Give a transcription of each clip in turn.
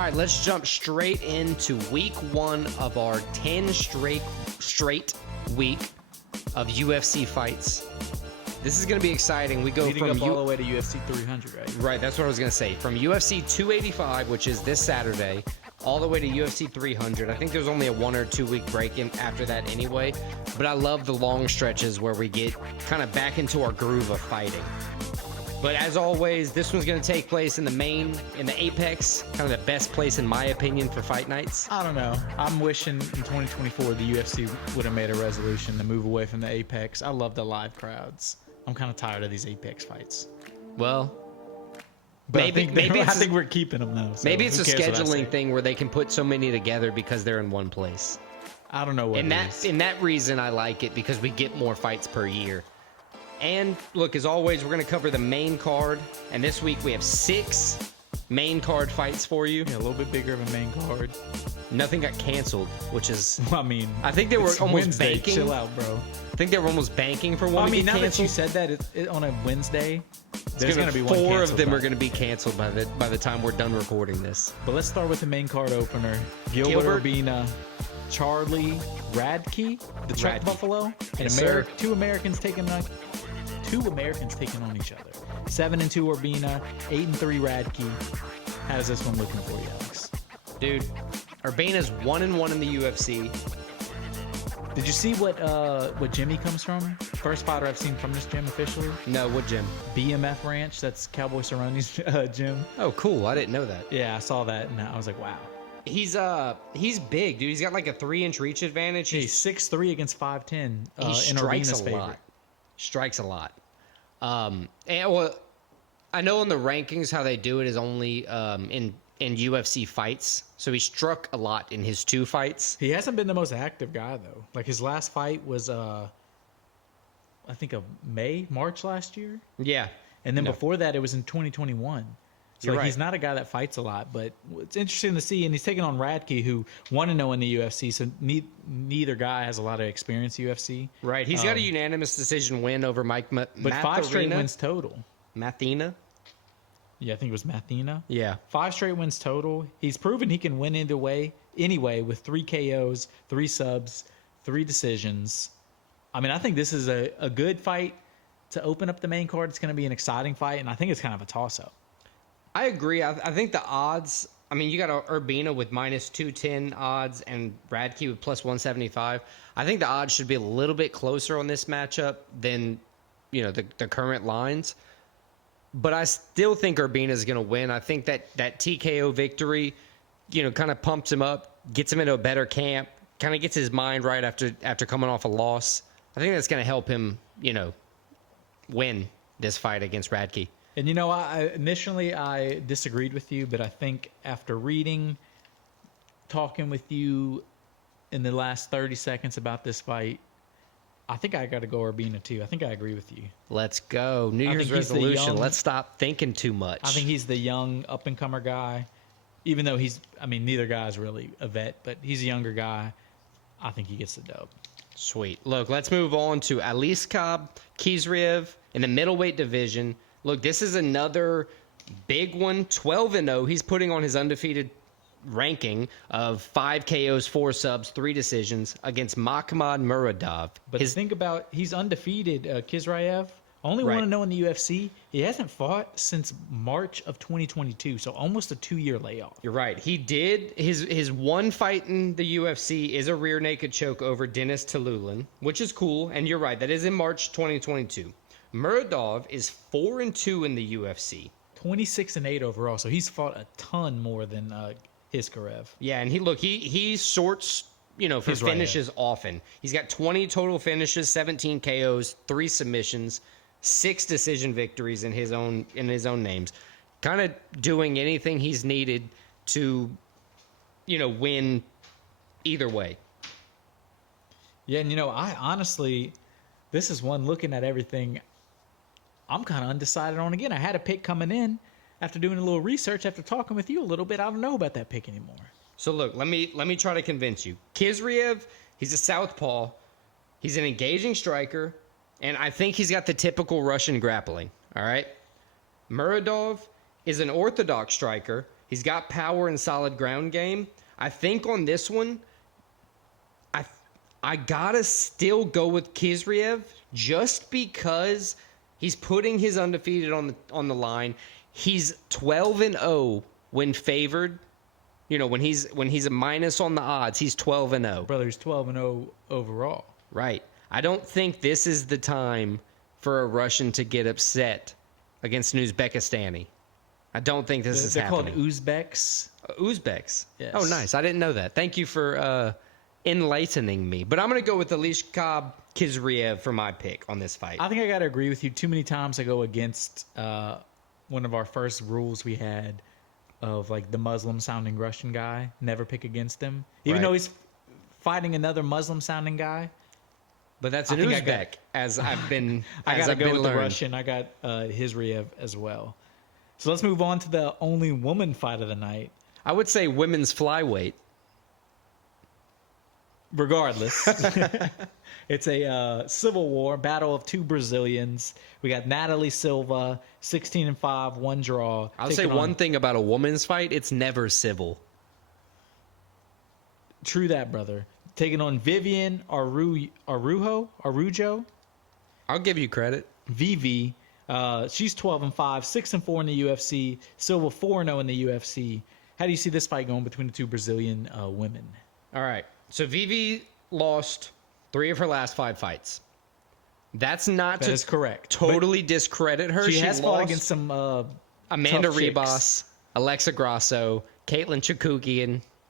right, let's jump straight into week 1 of our 10 straight week of UFC fights. This is going to be exciting. We go leading from up all the way to UFC 300, right? Right, that's what I was going to say. From UFC 285, which is this Saturday, all the way to UFC 300. I think there's only a 1 or 2 week break in after that anyway. But I love the long stretches where we get kind of back into our groove of fighting. But as always, this one's going to take place in the Apex, kind of the best place in my opinion for fight nights. I don't know. I'm wishing in 2024 the UFC would have made a resolution to move away from the Apex. I love the live crowds. I'm kind of tired of these Apex fights. Well, But maybe I think we're keeping them though. So maybe it's a who cares what I say? scheduling thing where they can put so many together because they're in one place. I don't know what And it is. in that reason, I like it because we get more fights per year. And look, as always, we're going to cover the main card. And this week we have 6 main card fights for you. Yeah, a little bit bigger of a main card. Nothing got canceled, which is... I mean, I think they were it's almost Wednesday. banking. Chill out, bro. I think they were almost banking for one I to mean, get now that you canceled. said that on a Wednesday, there's going to be one 4 of canceled them by- are going to be canceled by the time we're done recording this. But let's start with the main card opener. Gilbert, Urbina, Charlie, Radtke, the Chuck Radtke. Buffalo, and Yes, sir. two Americans taking on each other. 7-2 Urbina, 8-3 Radtke. How's this one looking for you, Alex? Dude, Urbina's 1-1 in the UFC. Did you see what gym he comes from? First fighter I've seen from this gym officially. No, what gym? BMF Ranch. That's Cowboy Cerrone's gym. Oh, cool. I didn't know that. Yeah, I saw that and I was like, wow. He's big, dude. He's got like a 3-inch reach advantage. He's 6'3" against 5'10". He In strikes Urbina's a favor. lot. Strikes a lot. And well, I know in the rankings how they do it is only in UFC fights. So he struck a lot in his 2 fights. He hasn't been the most active guy though. Like his last fight was I think March last year. Yeah. And then No. before that it was in 2021. So You're like, right. he's not a guy that fights a lot, but it's interesting to see. And he's taking on Radtke, who 1-0 in the UFC. So neither guy has a lot of experience in UFC. Right. He's got a unanimous decision win over Mike But 5 straight Mathina? wins total. Mathina? Yeah, I think it was Mathina. Yeah. 5 straight wins total. He's proven he can win either way, anyway, with 3 KOs, 3 subs, 3 decisions. I mean, I think this is a good fight to open up the main card. It's going to be an exciting fight, and I think it's kind of a toss-up. I agree. I think the odds, I mean, you got Urbina with -210 odds and Radtke with +175. I think the odds should be a little bit closer on this matchup than, the current lines. But I still think Urbina is going to win. I think that TKO victory, kind of pumps him up, gets him into a better camp, kind of gets his mind right after coming off a loss. I think that's going to help him, win this fight against Radtke. And, initially I disagreed with you, but I think after talking with you in the last 30 seconds about this fight, I think I got to go Urbina too. I think I agree with you. Let's go. New Year's think he's the resolution. young- Let's stop thinking too much. I think he's the young up-and-comer guy, even though neither guy's really a vet, but he's a younger guy. I think he gets the dub. Sweet. Look, let's move on to Aliaskhab, Khizriev in the middleweight division. Look, this is another big one. 12-0. He's putting on his undefeated ranking of 5 KOs, 4 subs, 3 decisions against Makhmud Muradov. But think about, he's undefeated, Khizriev. Only Right. 1-0 in the UFC. He hasn't fought since March of 2022, so almost a 2-year layoff. You're right. He did. His one fight in the UFC is a rear naked choke over Denis Tillulin, which is cool. And you're right. That is in March 2022. Muradov is 4-2 in the UFC. 26-8 overall, so he's fought a ton more than Khizriev. Yeah, and he sorts, for Khizriev. finishes often. He's got 20 total finishes, 17 KOs, 3 submissions, 6 decision victories in his own names. Kind of doing anything he's needed to, win either way. Yeah, and I honestly, this is one looking at everything, I'm kind of undecided on. Again, I had a pick coming in after doing a little research, after talking with you a little bit. I don't know about that pick anymore. So look, let me try to convince you. Khizriev, he's a southpaw. He's an engaging striker, and I think he's got the typical Russian grappling. All right. Muradov is an orthodox striker. He's got power and solid ground game. I think on this one, I gotta still go with Khizriev just because he's putting his undefeated on the line. He's 12-0 when favored. You know, when he's a minus on the odds, he's 12-0. Brother, he's 12-0 overall. Right. I don't think this is the time for a Russian to get upset against an Uzbekistani. I don't think this is happening. They're called Uzbeks. Uzbeks. Yes. Oh, nice. I didn't know that. Thank you for enlightening me. But I'm going to go with Aliaskhab Khizriev for my pick on this fight. I think I got to agree with you. Too many times I go against one of our first rules we had of like the Muslim-sounding Russian guy. Never pick against him. Even though he's fighting another Muslim-sounding guy. But that's an Uzbek, as I've been I got to go with learned. the Russian. I got Khizriev as well. So let's move on to the only woman fight of the night. I would say women's flyweight. Regardless, it's a civil war, battle of two Brazilians. We got Natalia Silva, 16-5, one draw. I'll say one thing about a woman's fight: it's never civil. True that, brother. Taking on Viviane Araujo. I'll give you credit. Vivi, she's 12-5, 6-4 in the UFC. Silva 4-0 in the UFC. How do you see this fight going between the two Brazilian women? All right. So Vivi lost 3 of her last 5 fights. That is correct. Totally discredit her. She has lost fought against some Amanda tough Ribas, Alexa Grasso, Caitlin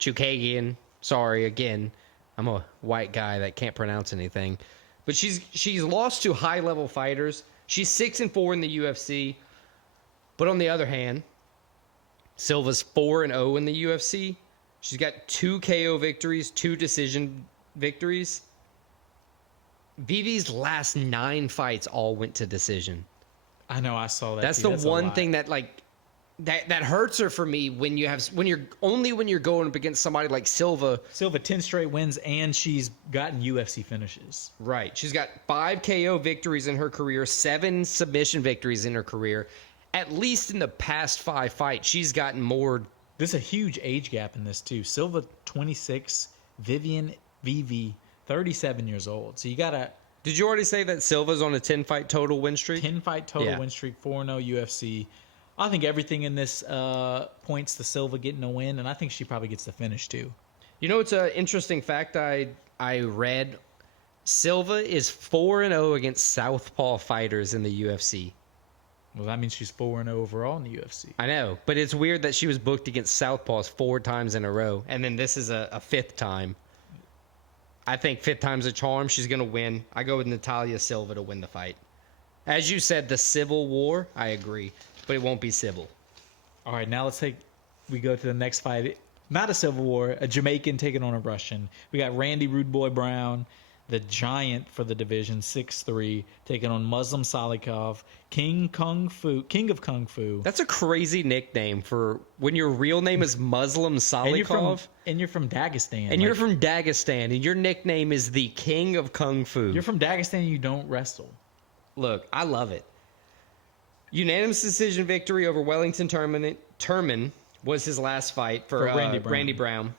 Chukagian. Sorry again. I'm a white guy that can't pronounce anything. But she's lost to high-level fighters. She's 6-4 in the UFC. But on the other hand, Silva's 4-0 in the UFC. She's got 2 KO victories, 2 decision victories. Vivi's last 9 fights all went to decision. I know, I saw that. That's the one thing that that hurts her for me when you're going up against somebody like Silva. Silva 10 straight wins and she's gotten UFC finishes. Right. She's got 5 KO victories in her career, 7 submission victories in her career. At least in the past 5 fights, she's gotten more. There's a huge age gap in this too. Silva 26, Vivi 37 years old. So you gotta. Did you already say that Silva's on a 10-fight total win streak? 10-fight total win streak, 4-0 UFC. I think everything in this points to Silva getting a win, and I think she probably gets the finish too. You know, it's an interesting fact I read. Silva is 4-0 against southpaw fighters in the UFC. Well, that means she's 4-0 overall in the UFC. I know, but it's weird that she was booked against southpaws 4 times in a row, and then this is a 5th time. I think 5th time's a charm. She's going to win. I go with Natalia Silva to win the fight. As you said, the civil war, I agree, but it won't be civil. All right, now we go to the next fight. Not a civil war, a Jamaican taking on a Russian. We got Randy Rude Boy Brown, the giant for the division, 6'3", taking on Muslim Salikhov, King of Kung Fu. That's a crazy nickname for when your real name is Muslim Salikhov. And you're from Dagestan. And you're from Dagestan, and your nickname is the King of Kung Fu. You're from Dagestan and you don't wrestle. Look, I love it. Unanimous decision victory over Wellington Turman was his last fight for Randy Brown.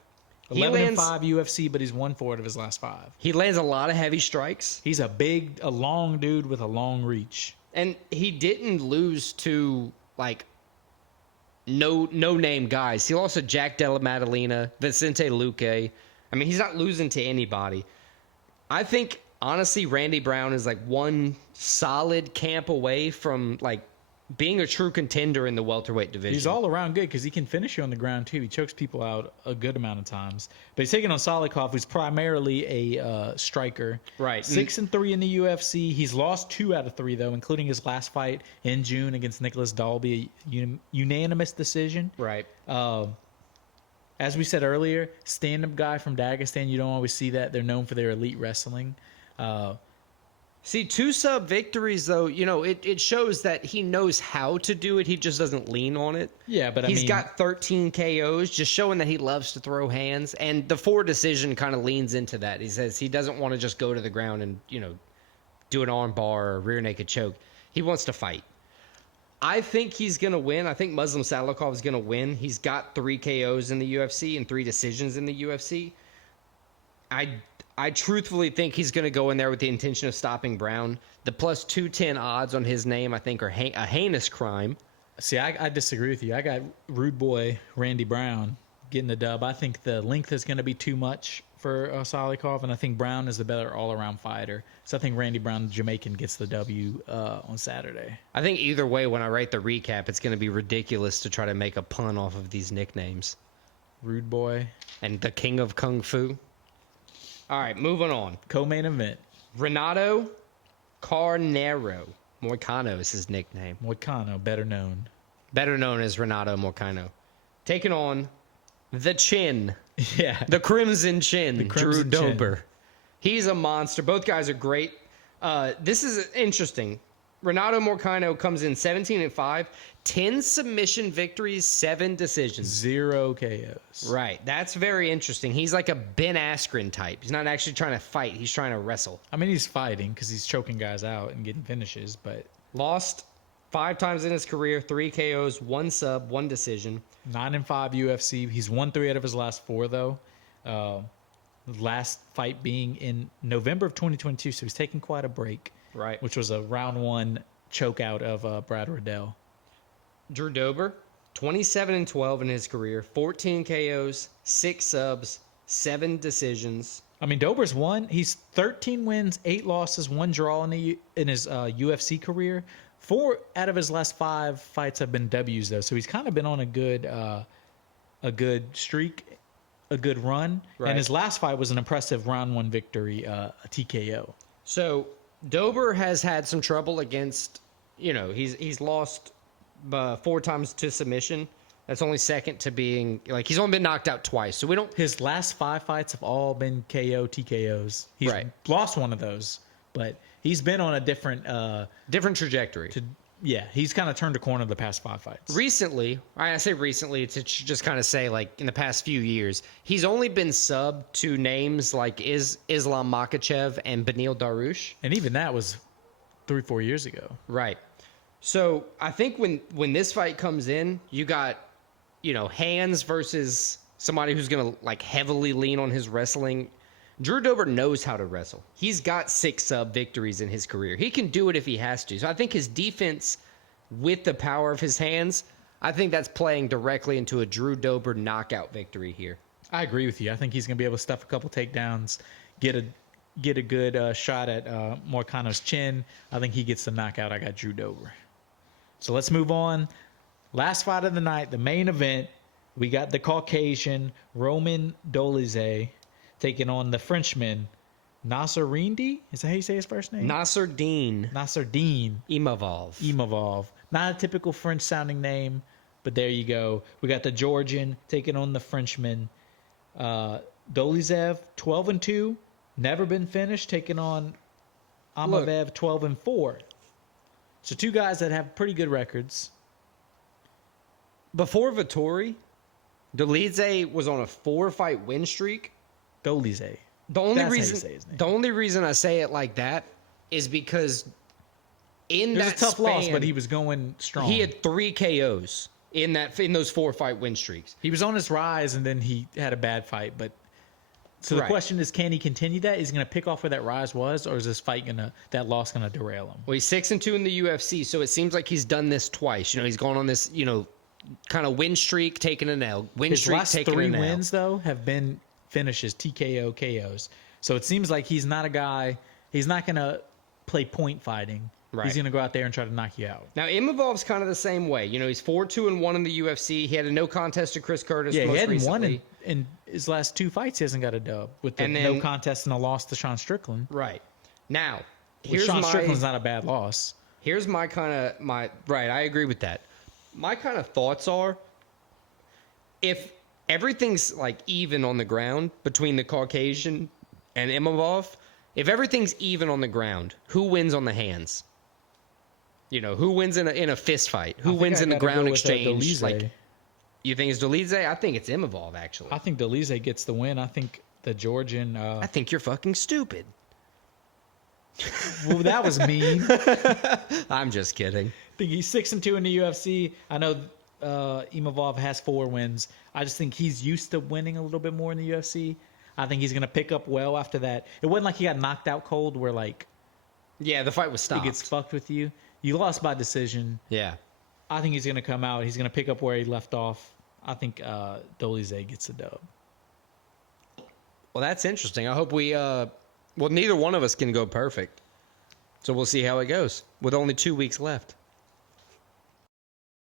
11-5 UFC, but he's won 4 out of his last 5. He lands a lot of heavy strikes. He's a long dude with a long reach. And he didn't lose to, no-name guys. He lost to Jack Della Maddalena, Vicente Luque. I mean, he's not losing to anybody. I think, honestly, Randy Brown is, one solid camp away from, being a true contender in the welterweight division. He's all around good because he can finish you on the ground too. He chokes people out a good amount of times. But he's taking on Salikhov, who's primarily a striker. Right. 6-3 in the UFC. He's lost 2 out of 3 though, including his last fight in June against Nicholas Dalby, a unanimous decision. Right. As we said earlier, stand-up guy from Dagestan. You don't always see that. They're known for their elite wrestling. See, 2 sub victories, though, it shows that he knows how to do it. He just doesn't lean on it. Yeah, but he's got 13 KOs, just showing that he loves to throw hands. And the 4 decision kind of leans into that. He says he doesn't want to just go to the ground and, do an arm bar or rear naked choke. He wants to fight. I think he's going to win. I think Muslim Salikhov is going to win. He's got 3 KOs in the UFC and 3 decisions in the UFC. I truthfully think he's going to go in there with the intention of stopping Brown. The plus 210 odds on his name, I think, are a heinous crime. See, I disagree with you. I got Rude Boy Randy Brown getting the dub. I think the length is going to be too much for Salikhov, and I think Brown is the better all-around fighter. So I think Randy Brown, the Jamaican, gets the W on Saturday. I think either way, when I write the recap, it's going to be ridiculous to try to make a pun off of these nicknames. Rude Boy. And the King of Kung Fu. All right, moving on. Co-main event. Renato Carneiro. Moicano is his nickname. Moicano, better known. Better known as Renato Moicano. Taking on the Chin. Yeah. The Crimson Chin. The Crimson Drew Chin. Dober. He's a monster. Both guys are great. This is interesting. Renato Moicano comes in 17-5, 10 submission victories, 7 decisions. 0 KOs. Right. That's very interesting. He's like a Ben Askren type. He's not actually trying to fight. He's trying to wrestle. I mean, he's fighting because he's choking guys out and getting finishes, but... Lost 5 times in his career, 3 KOs, 1 sub, 1 decision. 9-5 UFC. He's won 3 out of his last 4, though. Last fight being in November of 2022, so he's taking quite a break. Right. Which was a round 1 choke out of Brad Riddell. Drew Dober, 27-12 in his career, 14 KOs, 6 subs, 7 decisions. I mean, Dober's won. He's 13 wins, 8 losses, 1 draw in his UFC career. 4 out of his last 5 fights have been W's, though. So he's kind of been on a good streak, a good run. Right. And his last fight was an impressive round 1 victory, a TKO. So Dober has had some trouble against, he's lost 4 times to submission. That's only second to being, he's only been knocked out twice. So we don't. His last 5 fights have all been KO, TKOs. He's lost one of those, but he's been on a different trajectory. He's kind of turned a corner the past 5 fights. Recently, I say recently to just kind of say in the past few years, he's only been subbed to names like Islam Makhachev and Benil Dariush. And even that was 3-4 years ago. Right. So I think when this fight comes in, you got, hands versus somebody who's going to heavily lean on his wrestling. Drew Dober knows how to wrestle. He's got 6 sub victories in his career. He can do it if he has to. So I think his defense with the power of his hands, I think that's playing directly into a Drew Dober knockout victory here. I agree with you. I think he's going to be able to stuff a couple takedowns, get a good shot at Moicano's chin. I think he gets the knockout. I got Drew Dober. So let's move on. Last fight of the night, the main event. We got the Caucasian Roman Dolidze taking on the Frenchman Nassourdine. Is that how you say his first name? Nassourdine Imavov. Not a typical French-sounding name, but there you go. We got the Georgian taking on the Frenchman. Dolidze, 12-2, never been finished, taking on Imavov, 12-4. So 2 guys that have pretty good records. Before Vettori, Dolidze was on a 4-fight win streak. Dolidze. The only reason I say it like that is because in that it was a tough span, loss, but he was going strong. He had 3 KOs in those 4-fight win streaks. He was on his rise, and then he had a bad fight. But so the question is, can he continue that? Is he going to pick off where that rise was, or is this fight that loss going to derail him? Well, he's 6-2 in the UFC, so it seems like he's done this twice. He's gone on this kind of win streak, taking an L. His last 3 wins though have been finishes, TKO, KOs. So it seems like he's not a guy. He's not going to play point fighting. Right. He's going to go out there and try to knock you out. Now, Imavov's kind of the same way. He's 4-2-1 in the UFC. He had a no contest to Chris Curtis. Yeah, most he hadn't recently. won in his last 2 fights. He hasn't got a dub with the no contest and a loss to Sean Strickland. Right. Now, Sean Strickland's not a bad loss. Here's my right. I agree with that. My kind of thoughts are, if everything's even on the ground between the Caucasian and Imavov, if everything's even on the ground, who wins on the hands? Who wins in a fist fight? Who wins in the ground exchange? You think it's Dolidze? I think it's Imavov, actually. I think Dolidze gets the win. I think the Georgian... I think you're fucking stupid. Well, that was mean. I'm just kidding. think he's 6-2 in the UFC. I know Imavov has 4 wins. I just think he's used to winning a little bit more in the UFC. I think he's going to pick up well after that. It wasn't like he got knocked out cold where, like, Yeah, the fight was it stopped. gets fucked with you. You lost by decision. Yeah. I think he's going to come out. He's going to pick up where he left off. I think Dolidze gets the dub. Well, that's interesting. I hope we well, neither one of us can go perfect. So we'll see how it goes with only 2 weeks left.